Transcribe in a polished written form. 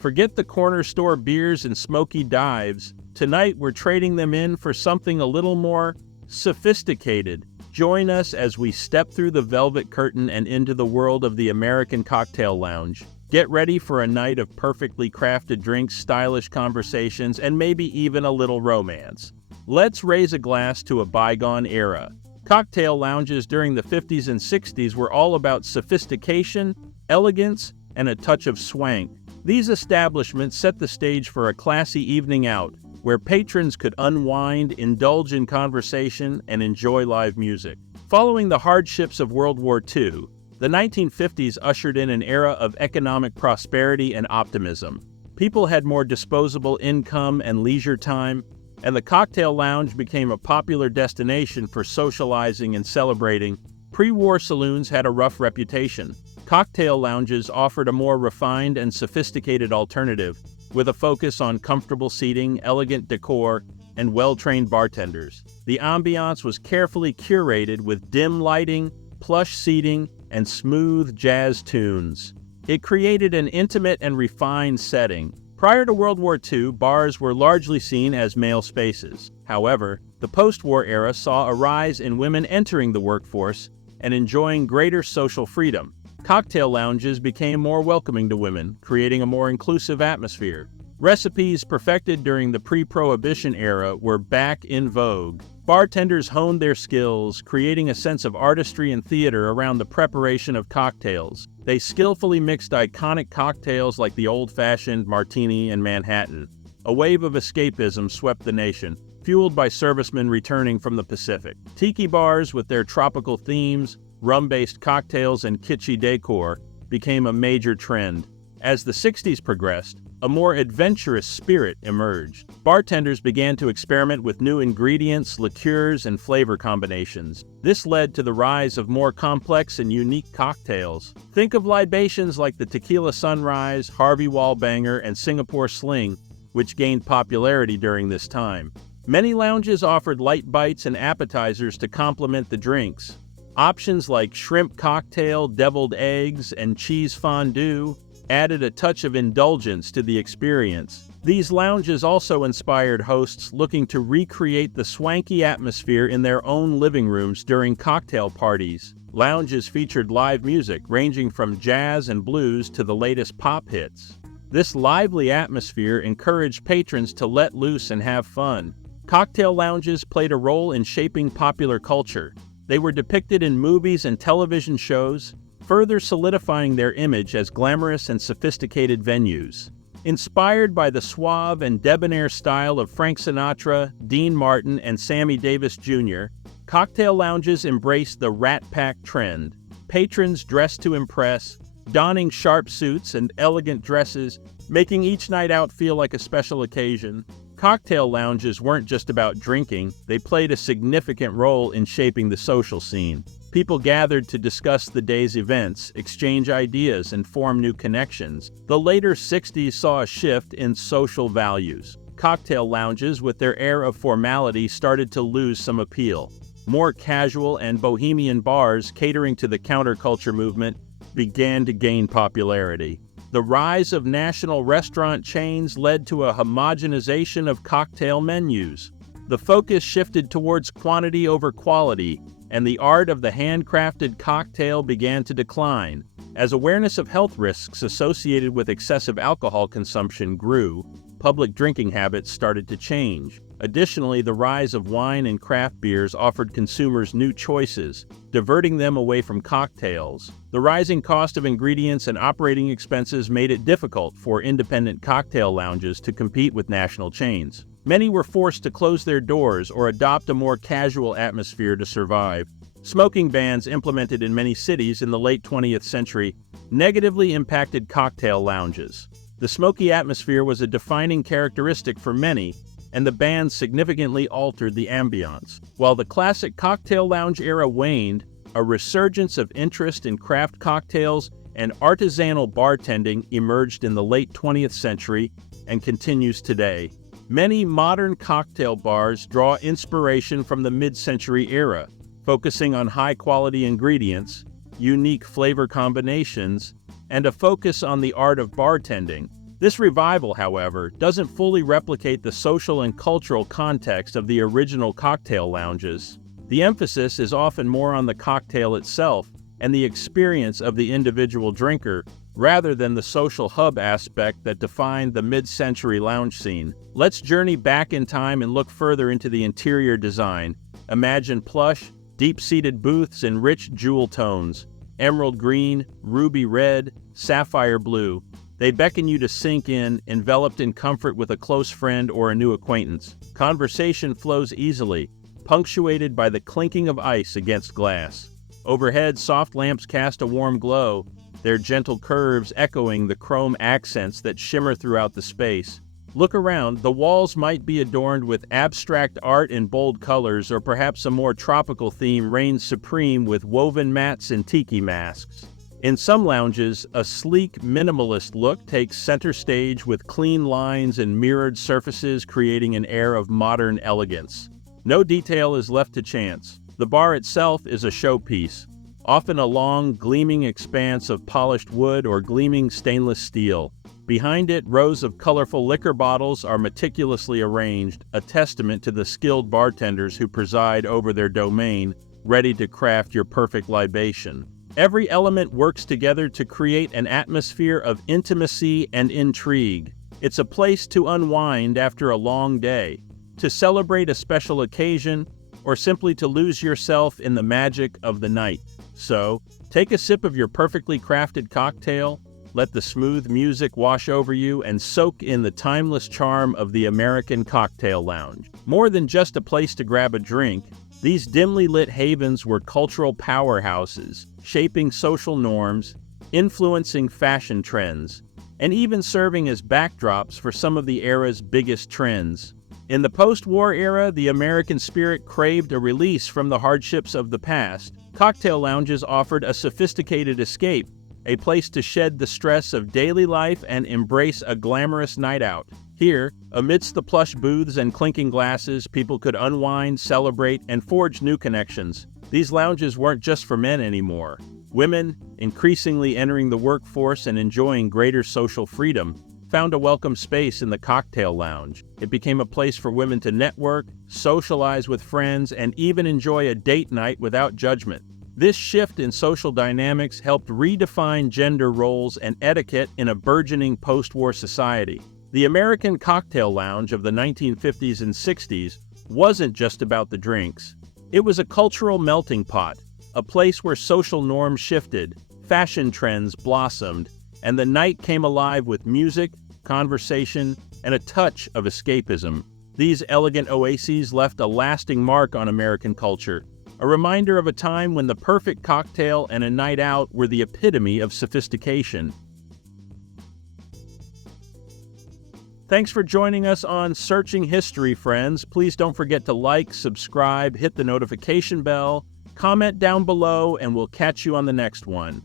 Forget the corner store beers and smoky dives. Tonight, we're trading them in for something a little more sophisticated. Join us as we step through the velvet curtain and into the world of the American cocktail lounge. Get ready for a night of perfectly crafted drinks, stylish conversations, and maybe even a little romance. Let's raise a glass to a bygone era. Cocktail lounges during the 50s and 60s were all about sophistication, elegance, and a touch of swank. These establishments set the stage for a classy evening out, where patrons could unwind, indulge in conversation, and enjoy live music. Following the hardships of World War II, the 1950s ushered in an era of economic prosperity and optimism. People had more disposable income and leisure time, and the cocktail lounge became a popular destination for socializing and celebrating. Pre-war saloons had a rough reputation. Cocktail lounges offered a more refined and sophisticated alternative, with a focus on comfortable seating, elegant decor, and well-trained bartenders. The ambiance was carefully curated with dim lighting, plush seating, and smooth jazz tunes. It created an intimate and refined setting. Prior to World War II, bars were largely seen as male spaces. However, the post-war era saw a rise in women entering the workforce and enjoying greater social freedom. Cocktail lounges became more welcoming to women, creating a more inclusive atmosphere. Recipes perfected during the pre-Prohibition era were back in vogue. Bartenders honed their skills, creating a sense of artistry and theater around the preparation of cocktails. They skillfully mixed iconic cocktails like the old-fashioned martini and Manhattan. A wave of escapism swept the nation, fueled by servicemen returning from the Pacific. Tiki bars with their tropical themes, rum-based cocktails, and kitschy decor became a major trend. As the 60s progressed, a more adventurous spirit emerged. Bartenders began to experiment with new ingredients, liqueurs, and flavor combinations. This led to the rise of more complex and unique cocktails. Think of libations like the Tequila Sunrise, Harvey Wallbanger, and Singapore Sling, which gained popularity during this time. Many lounges offered light bites and appetizers to complement the drinks. Options like shrimp cocktail, deviled eggs, and cheese fondue added a touch of indulgence to the experience. These lounges also inspired hosts looking to recreate the swanky atmosphere in their own living rooms during cocktail parties. Lounges featured live music ranging from jazz and blues to the latest pop hits. This lively atmosphere encouraged patrons to let loose and have fun. Cocktail lounges played a role in shaping popular culture. They were depicted in movies and television shows, further solidifying their image as glamorous and sophisticated venues. Inspired by the suave and debonair style of Frank Sinatra, Dean Martin, and Sammy Davis Jr., cocktail lounges embraced the Rat Pack trend. Patrons dressed to impress, donning sharp suits and elegant dresses, making each night out feel like a special occasion. Cocktail lounges weren't just about drinking, they played a significant role in shaping the social scene. People gathered to discuss the day's events, exchange ideas, and form new connections. The later 60s saw a shift in social values. Cocktail lounges, with their air of formality, started to lose some appeal. More casual and bohemian bars catering to the counterculture movement began to gain popularity. The rise of national restaurant chains led to a homogenization of cocktail menus. The focus shifted towards quantity over quality, and the art of the handcrafted cocktail began to decline. As awareness of health risks associated with excessive alcohol consumption grew, public drinking habits started to change. Additionally, the rise of wine and craft beers offered consumers new choices, diverting them away from cocktails. The rising cost of ingredients and operating expenses made it difficult for independent cocktail lounges to compete with national chains. Many were forced to close their doors or adopt a more casual atmosphere to survive. Smoking bans implemented in many cities in the late 20th century negatively impacted cocktail lounges. The smoky atmosphere was a defining characteristic for many, and the bans significantly altered the ambiance. While the classic cocktail lounge era waned, a resurgence of interest in craft cocktails and artisanal bartending emerged in the late 20th century and continues today. Many modern cocktail bars draw inspiration from the mid-century era, focusing on high-quality ingredients, unique flavor combinations, and a focus on the art of bartending. This revival, however, doesn't fully replicate the social and cultural context of the original cocktail lounges. The emphasis is often more on the cocktail itself and the experience of the individual drinker, rather than the social hub aspect that defined the mid-century lounge scene. Let's journey back in time and look further into the interior design. Imagine plush, deep-seated booths in rich jewel tones, emerald green, ruby red, sapphire blue. They beckon you to sink in, enveloped in comfort with a close friend or a new acquaintance. Conversation flows easily, punctuated by the clinking of ice against glass. Overhead, soft lamps cast a warm glow, their gentle curves echoing the chrome accents that shimmer throughout the space. Look around, the walls might be adorned with abstract art in bold colors, or perhaps a more tropical theme reigns supreme with woven mats and tiki masks. In some lounges, a sleek, minimalist look takes center stage with clean lines and mirrored surfaces creating an air of modern elegance. No detail is left to chance. The bar itself is a showpiece, often a long, gleaming expanse of polished wood or gleaming stainless steel. Behind it, rows of colorful liquor bottles are meticulously arranged, a testament to the skilled bartenders who preside over their domain, ready to craft your perfect libation. Every element works together to create an atmosphere of intimacy and intrigue. It's a place to unwind after a long day, to celebrate a special occasion, or simply to lose yourself in the magic of the night. So, take a sip of your perfectly crafted cocktail, let the smooth music wash over you, and soak in the timeless charm of the American cocktail lounge. More than just a place to grab a drink, these dimly lit havens were cultural powerhouses, shaping social norms, influencing fashion trends, and even serving as backdrops for some of the era's biggest trends. In the post-war era, the American spirit craved a release from the hardships of the past. Cocktail lounges offered a sophisticated escape, a place to shed the stress of daily life and embrace a glamorous night out. Here, amidst the plush booths and clinking glasses, people could unwind, celebrate, and forge new connections. These lounges weren't just for men anymore. Women, increasingly entering the workforce and enjoying greater social freedom, found a welcome space in the cocktail lounge. It became a place for women to network, socialize with friends, and even enjoy a date night without judgment. This shift in social dynamics helped redefine gender roles and etiquette in a burgeoning post-war society. The American cocktail lounge of the 1950s and 60s wasn't just about the drinks. It was a cultural melting pot, a place where social norms shifted, fashion trends blossomed, and the night came alive with music, conversation, and a touch of escapism. These elegant oases left a lasting mark on American culture, a reminder of a time when the perfect cocktail and a night out were the epitome of sophistication. Thanks for joining us on Searching History, friends. Please don't forget to like, subscribe, hit the notification bell, comment down below, and we'll catch you on the next one.